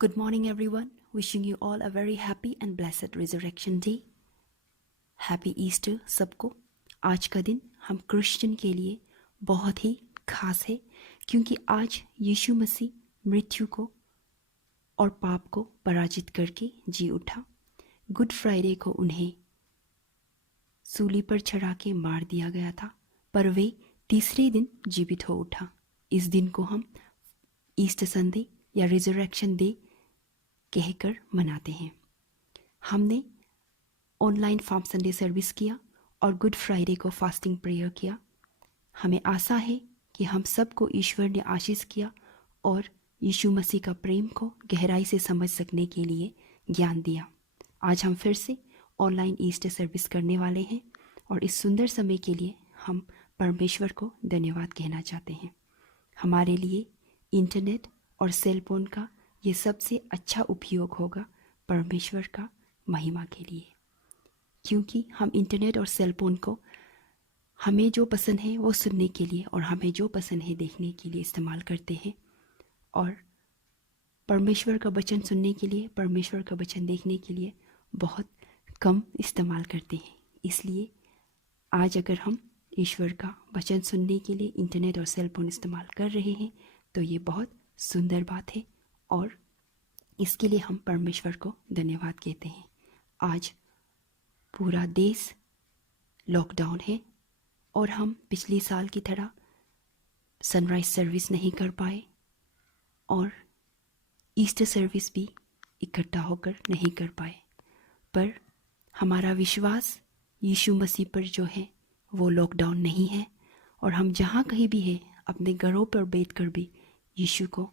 Good morning, everyone. Wishing you all a very happy and blessed Resurrection Day. Happy Easter सबको। आज का दिन हम क्रिश्चियन के लिए बहुत ही खास है क्योंकि आज यीशु मसीह मृत्यु को और पाप को पराजित करके जी उठा। गुड फ्राइडे को उन्हें सूली पर चढ़ा के मार दिया गया था, पर वे तीसरे दिन जीवित हो उठा। इस दिन को हम ईस्टर संडे या रिजरेक्शन डे कहकर मनाते हैं। हमने ऑनलाइन फार्म संडे सर्विस किया और गुड फ्राइडे को फास्टिंग प्रेयर किया। हमें आशा है कि हम सबको ईश्वर ने आशीष किया और यीशु मसीह का प्रेम को गहराई से समझ सकने के लिए ज्ञान दिया। आज हम फिर से ऑनलाइन ईस्टर सर्विस करने वाले हैं और इस सुंदर समय के लिए हम परमेश्वर को धन्यवाद कहना चाहते हैं। हमारे लिए इंटरनेट और सेल फोन का ये सबसे अच्छा उपयोग होगा परमेश्वर का महिमा के लिए, क्योंकि हम इंटरनेट और सेल फोन को हमें जो पसंद है वो सुनने के लिए और हमें जो पसंद है देखने के लिए इस्तेमाल करते हैं और परमेश्वर का वचन सुनने के लिए, परमेश्वर का वचन देखने के लिए बहुत कम इस्तेमाल करते हैं। इसलिए आज अगर हम ईश्वर का वचन सुनने के लिए इंटरनेट और सेल फोन इस्तेमाल कर रहे हैं तो ये बहुत सुंदर बात है और इसके लिए हम परमेश्वर को धन्यवाद कहते हैं। आज पूरा देश लॉकडाउन है और हम पिछले साल की तरह सनराइज सर्विस नहीं कर पाए और ईस्टर सर्विस भी इकट्ठा होकर नहीं कर पाए, पर हमारा विश्वास यीशु मसीह पर जो है वो लॉकडाउन नहीं है और हम जहाँ कहीं भी हैं अपने घरों पर बैठकर भी यीशु को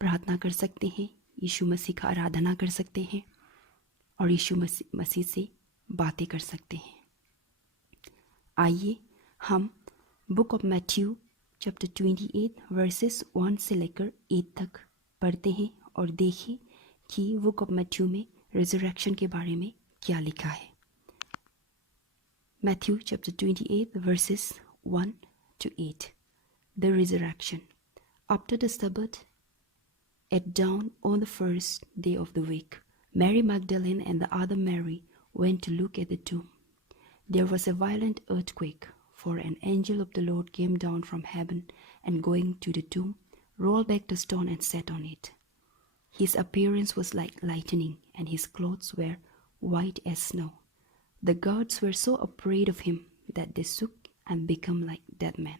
प्रार्थना कर सकते हैं, यीशु मसीह का आराधना कर सकते हैं और यीशु मसीह से बातें कर सकते हैं। आइए हम book of Matthew chapter 28 versus 1 से लेकर 8 तक पढ़ते हैं और देखें कि बुक ऑफ मैथ्यू में रिजरेक्शन के बारे में क्या लिखा है। Matthew chapter 28 versus 1 to 8। The resurrection. After the Sabbath, at dawn on the first day of the week, Mary Magdalene and the other Mary went to look at the tomb. There was a violent earthquake, for an angel of the Lord came down from heaven and going to the tomb, rolled back the stone and sat on it. His appearance was like lightning, and his clothes were white as snow. The guards were so afraid of him that they shook and became like dead men.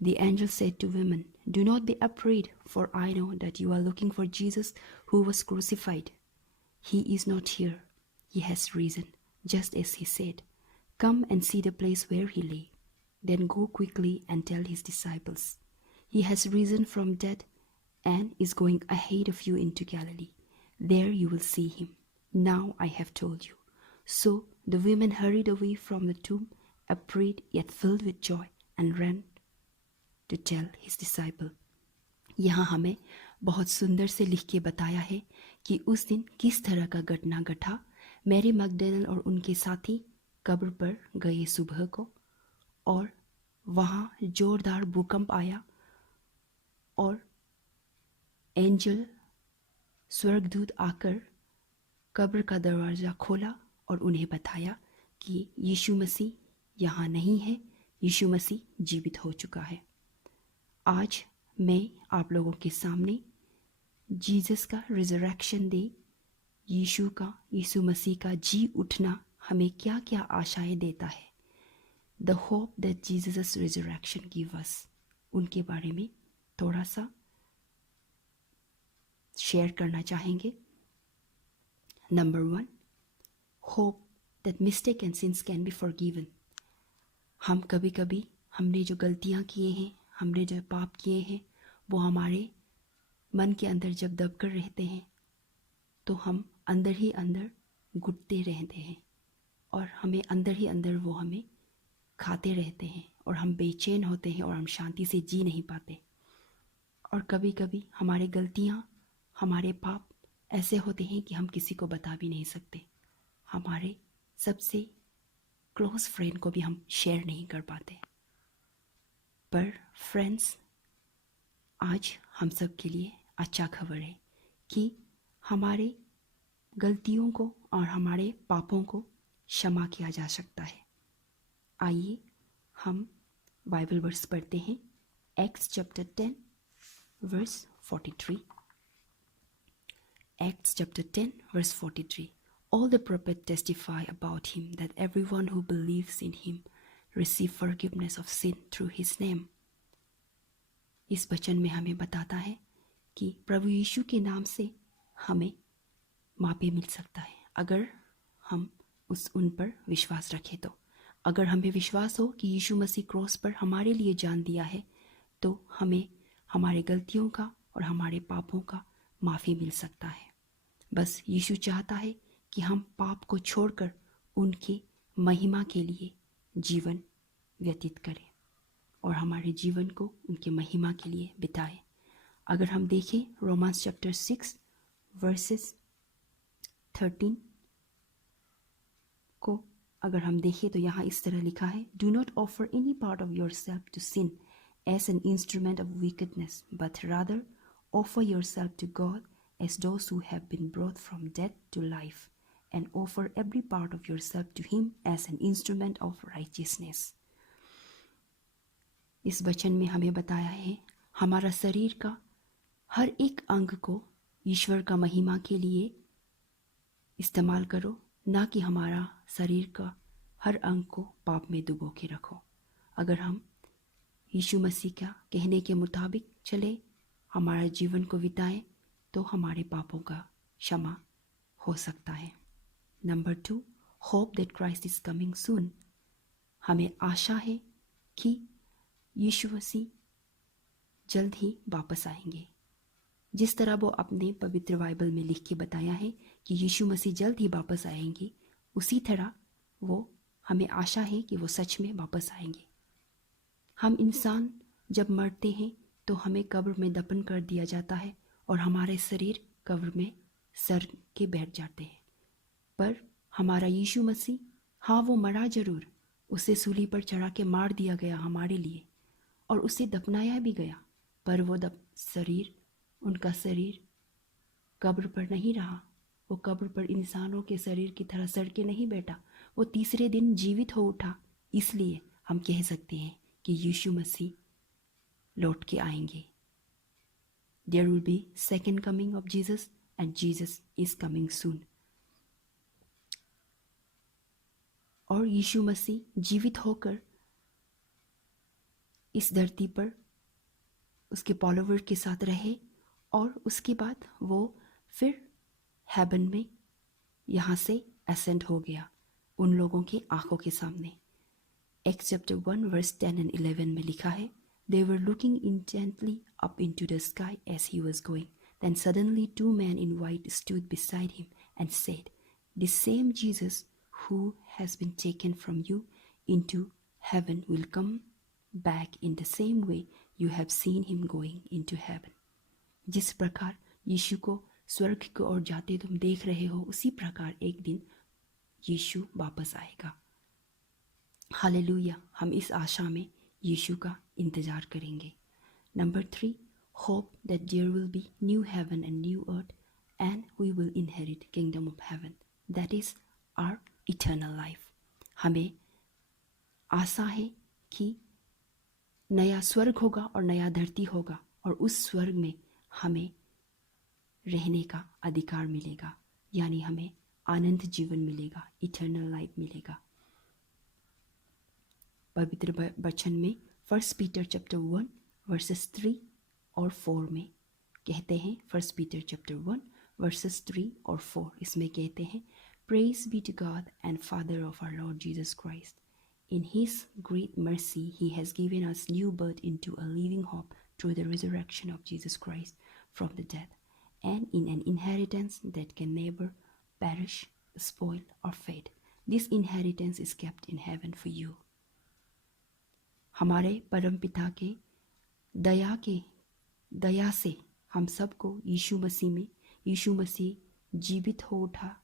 The angel said to women, "Do not be afraid, for I know that you are looking for Jesus who was crucified. He is not here. He has risen, just as he said. Come and see the place where he lay. Then go quickly and tell his disciples, he has risen from dead and is going ahead of you into Galilee. There you will see him. Now I have told you." So the women hurried away from the tomb, afraid yet filled with joy, and ran to tell his disciple. यहाँ हमें बहुत सुंदर से लिख के बताया है कि उस दिन किस तरह का घटना घटा। मैरी मैगडलेन और उनके साथी कब्र पर गए सुबह को और वहाँ जोरदार भूकंप आया और एंजल स्वर्गदूत आकर कब्र का दरवाज़ा खोला और उन्हें बताया कि यीशु मसीह यहाँ नहीं है, यीशु मसीह जीवित हो चुका है। आज मैं आप लोगों के सामने जीसस का रिजरेक्शन डे, यीशु मसीह का जी उठना हमें क्या क्या आशाएं देता है, the hope that Jesus resurrection give us, उनके बारे में थोड़ा सा शेयर करना चाहेंगे। Number 1, hope that mistake and since can be forgiven. हम कभी कभी हमने जो गलतियाँ किए हैं, हमने जो पाप किए हैं, वो हमारे मन के अंदर जब दबकर रहते हैं तो हम अंदर ही अंदर घुटते रहते हैं और हमें अंदर ही अंदर वो हमें खाते रहते हैं और हम बेचैन होते हैं और हम शांति से जी नहीं पाते। और कभी कभी हमारे गलतियाँ, हमारे पाप ऐसे होते हैं कि हम किसी को बता भी नहीं सकते, हमारे सबसे क्लोज फ्रेंड को भी हम शेयर नहीं कर पाते। पर फ्रेंड्स, आज हम सब के लिए अच्छा खबर है कि हमारे गलतियों को और हमारे पापों को क्षमा किया जा सकता है। आइए हम बाइबल वर्स पढ़ते हैं। Acts chapter 10 verse 43। Acts chapter 10 verse 43. All the prophets testify about him that everyone who believes in him receive forgiveness of sin through his name. इस वचन में हमें बताता है कि प्रभु यीशु के नाम से हमें माफ़ी मिल सकता है अगर हम उन पर विश्वास रखें तो। अगर हमें विश्वास हो कि यीशु मसीह क्रॉस पर हमारे लिए जान दिया है तो हमें हमारे गलतियों का और हमारे पापों का माफ़ी मिल सकता है। बस यीशु चाहता है कि हम पाप को छोड़कर उनकी महिमा के लिए जीवन व्यतीत करें और हमारे जीवन को उनकी महिमा के लिए बिताएं। अगर हम देखें रोमांस चैप्टर 6 वर्सेस 13 को अगर हम देखें तो यहाँ इस तरह लिखा है, do not offer any part of yourself to sin as an instrument of wickedness but rather offer yourself to God as those who have been brought from death to life, and offer every part of yourself to him as an instrument of righteousness. इस वचन में हमें बताया है हमारा शरीर का हर एक अंग को ईश्वर का महिमा के लिए इस्तेमाल करो, ना कि हमारा शरीर का हर अंग को पाप में डुबो के रखो। अगर हम यीशु मसीह का कहने के मुताबिक चले, हमारा जीवन को बिताएं तो हमारे पापों का क्षमा हो सकता है। Number 2, hope that Christ is coming soon. हमें आशा है कि यीशु मसीह जल्द ही वापस आएंगे। जिस तरह वो अपने पवित्र बाइबल में लिख के बताया है कि यीशु मसीह जल्द ही वापस आएंगे, उसी तरह वो हमें आशा है कि वो सच में वापस आएंगे। हम इंसान जब मरते हैं तो हमें कब्र में दफन कर दिया जाता है और हमारे शरीर कब्र में सर के बैठ जाते हैं। पर हमारा यीशु मसीह, हाँ वो मरा जरूर, उसे सूली पर चढ़ा के मार दिया गया हमारे लिए और उसे दफनाया भी गया, पर वो उनका शरीर कब्र पर नहीं रहा। वो कब्र पर इंसानों के शरीर की तरह सड़ के नहीं बैठा, वो तीसरे दिन जीवित हो उठा। इसलिए हम कह सकते हैं कि यीशु मसीह लौट के आएंगे। There will be second coming of Jesus and Jesus is coming soon. और यीशु मसीह जीवित होकर इस धरती पर उसके फॉलोवर के साथ रहे और उसके बाद वो फिर हेवन में यहाँ से असेंड हो गया उन लोगों के आंखों के सामने। एक्ट्स चैप्टर 1 वर्स 10 and 11 में लिखा है, They were looking intently up into the sky as he was going. Then suddenly 2 men in white stood beside him and said, "This same Jesus who has been taken from you into heaven will come back in the same way you have seen him going into heaven." जिस प्रकार यीशु को स्वर्ग की ओर जाते तुम देख रहे हो, उसी प्रकार एक दिन यीशु वापस आएगा। हालेलुया, हम इस आशा में यीशु का इंतजार करेंगे। Number 3, hope that there will be new heaven and new earth and we will inherit kingdom of heaven, that is our eternal life. हमें आशा है कि नया स्वर्ग होगा और नया धरती होगा और उस स्वर्ग में हमें रहने का अधिकार मिलेगा, यानी हमें आनंद जीवन मिलेगा, इटर्नल लाइफ मिलेगा। पवित्र वचन में 1 पीटर चैप्टर 1 वर्सेस 3 और 4 में कहते हैं, 1 पीटर चैप्टर 1 वर्सेस 3 और 4 इसमें कहते हैं, Praise be to God and Father of our Lord Jesus Christ. In His great mercy, He has given us new birth into a living hope through the resurrection of Jesus Christ from the dead, and in an inheritance that can never perish, spoil, or fade. This inheritance is kept in heaven for you. हमारे परम पिता के दया से हम सबको यीशु मसीह जीवित हो उठा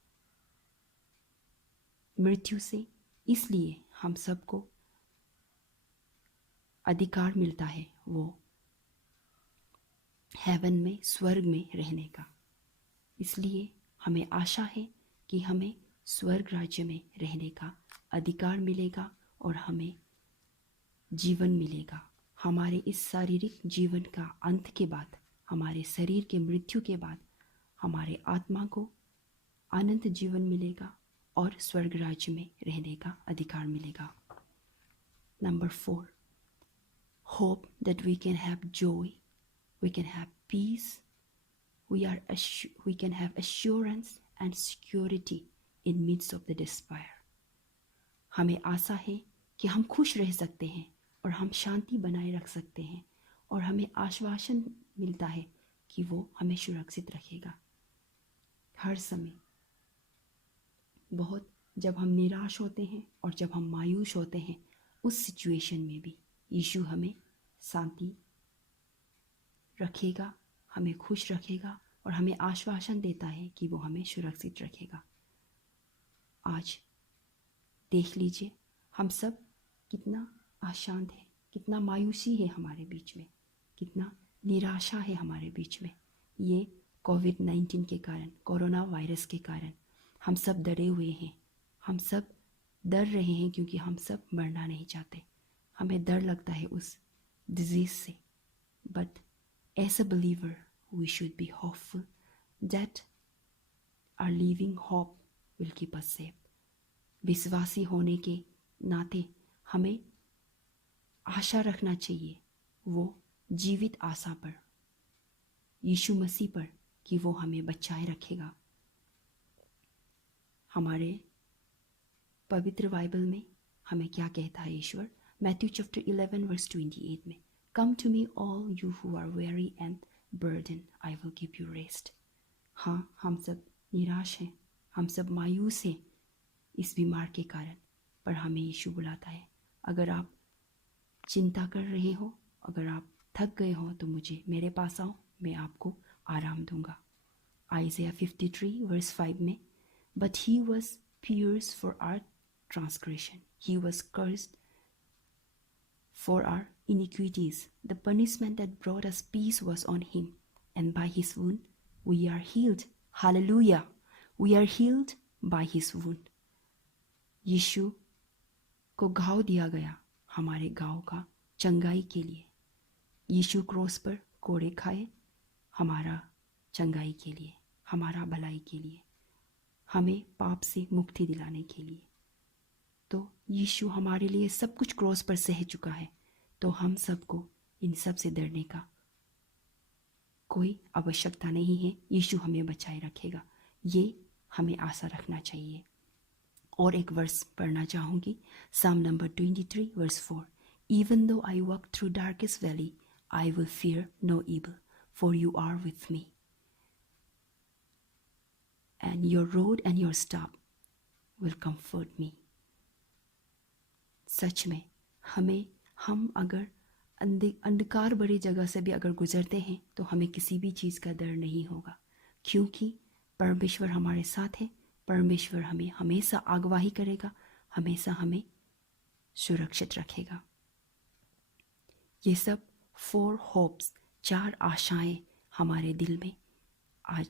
मृत्यु से, इसलिए हम सबको अधिकार मिलता है वो हेवन में, स्वर्ग में रहने का। इसलिए हमें आशा है कि हमें स्वर्ग राज्य में रहने का अधिकार मिलेगा और हमें जीवन मिलेगा। हमारे इस शारीरिक जीवन का अंत के बाद, हमारे शरीर के मृत्यु के बाद हमारे आत्मा को अनंत जीवन मिलेगा और स्वर्ग राज्य में रहने का अधिकार मिलेगा। Number 4, hope that we can have joy, we can have peace, we can have assurance and security in midst of the despair. हमें आशा है कि हम खुश रह सकते हैं और हम शांति बनाए रख सकते हैं और हमें आश्वासन मिलता है कि वो हमें सुरक्षित रखेगा हर समय। बहुत जब हम निराश होते हैं और जब हम मायूस होते हैं, उस सिचुएशन में भी यीशु हमें शांति रखेगा, हमें खुश रखेगा और हमें आश्वासन देता है कि वो हमें सुरक्षित रखेगा। आज देख लीजिए, हम सब कितना अशांत है, कितना मायूसी है हमारे बीच में, कितना निराशा है हमारे बीच में। ये कोविड-19 के कारण, कोरोना वायरस के कारण हम सब डरे हुए हैं। हम सब डर रहे हैं क्योंकि हम सब मरना नहीं चाहते। हमें डर लगता है उस डिजीज से। But as a believer we should be hopeful that our living hope will keep us safe. विश्वासी होने के नाते हमें आशा रखना चाहिए, वो जीवित आशा पर, यीशु मसीह पर, कि वो हमें बचाए रखेगा। हमारे पवित्र बाइबल में हमें क्या कहता है ईश्वर? मैथ्यू चैप्टर 11 वर्स 28 में, come to me all you who are weary and burden, I will give you rest. हाँ, हम सब निराश हैं, हम सब मायूस हैं इस बीमार के कारण, पर हमें यीशु बुलाता है, अगर आप चिंता कर रहे हो, अगर आप थक गए हो तो मुझे मेरे पास आओ, मैं आपको आराम दूंगा। आइज़ाया 53 वर्स 5 में, but he was pierced for our transgression, he was cursed for our iniquities, the punishment that brought us peace was on him, and by his wound we are healed. Hallelujah, we are healed by his wound. यीशु को घाव दिया गया हमारे घाव का चंगाई के लिए। यीशु क्रोस पर कोड़े खाए हमारा चंगाई के लिए, हमारा भलाई के लिए, हमें पाप से मुक्ति दिलाने के लिए। तो यीशु हमारे लिए सब कुछ क्रॉस पर सह चुका है, तो हम सबको इन सब से डरने का कोई आवश्यकता नहीं है। यीशु हमें बचाए रखेगा, ये हमें आशा रखना चाहिए। और एक वर्स पढ़ना चाहूँगी, साम number 23 verse 4, even though I walk through darkest valley I will fear no evil, for you are with me, and your rod and your staff will comfort me. सच में हम अगर अंधकार भरी जगह से भी अगर गुजरते हैं तो हमें किसी भी चीज़ का डर नहीं होगा, क्योंकि परमेश्वर हमारे साथ है। परमेश्वर हमें हमेशा अगुवाई करेगा, हमेशा हमें सुरक्षित रखेगा। ये सब 4 होप्स, 4 आशाएं हमारे दिल में आज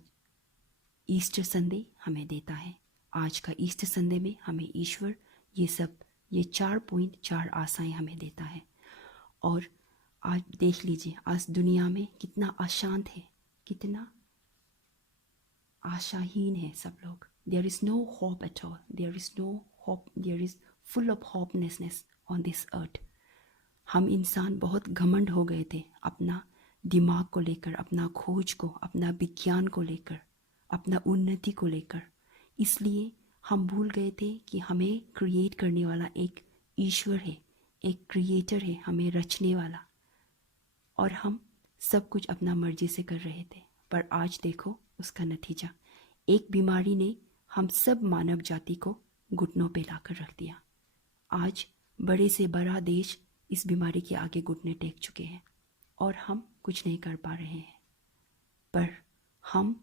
ईस्टर संडे हमें देता है। आज का ईस्टर संडे में हमें ईश्वर ये 4 पॉइंट, 4 आशाएं हमें देता है। और आज देख लीजिए, आज दुनिया में कितना अशांत है, कितना आशाहीन है सब लोग। There is no hope at all, there is no hope, there is full of hopelessness on this earth. हम इंसान बहुत घमंड हो गए थे अपना दिमाग को लेकर, अपना खोज को, अपना विज्ञान को लेकर, अपना उन्नति को लेकर। इसलिए हम भूल गए थे कि हमें क्रिएट करने वाला एक ईश्वर है, एक क्रिएटर है, हमें रचने वाला, और हम सब कुछ अपना मर्जी से कर रहे थे। पर आज देखो उसका नतीजा, एक बीमारी ने हम सब मानव जाति को घुटनों पे लाकर रख दिया। आज बड़े से बड़ा देश इस बीमारी के आगे घुटने टेक चुके हैं और हम कुछ नहीं कर पा रहे हैं। पर हम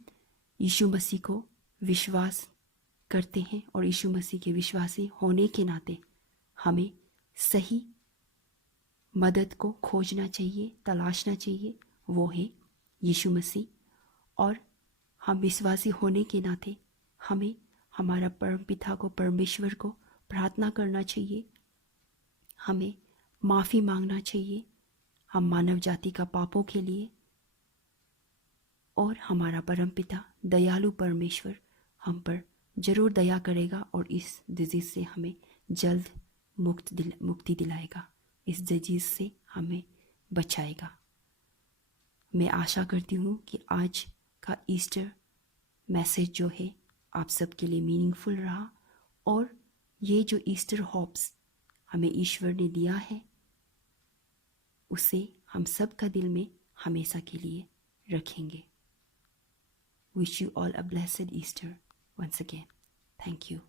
यीशु मसीह को विश्वास करते हैं और यीशु मसीह के विश्वासी होने के नाते हमें सही मदद को खोजना चाहिए, तलाशना चाहिए, वो है यीशु मसीह। और हम विश्वासी होने के नाते हमें हमारा परमपिता को, परमेश्वर को प्रार्थना करना चाहिए, हमें माफ़ी मांगना चाहिए हम मानव जाति का पापों के लिए, और हमारा परमपिता दयालु परमेश्वर हम पर जरूर दया करेगा और इस डिजीज़ से हमें जल्द मुक्ति दिलाएगा, इस डिजीज़ से हमें बचाएगा। मैं आशा करती हूँ कि आज का ईस्टर मैसेज जो है आप सबके लिए मीनिंगफुल रहा, और ये जो ईस्टर होप्स हमें ईश्वर ने दिया है उसे हम सब का दिल में हमेशा के लिए रखेंगे। Wish you all a blessed Easter once again. Thank you.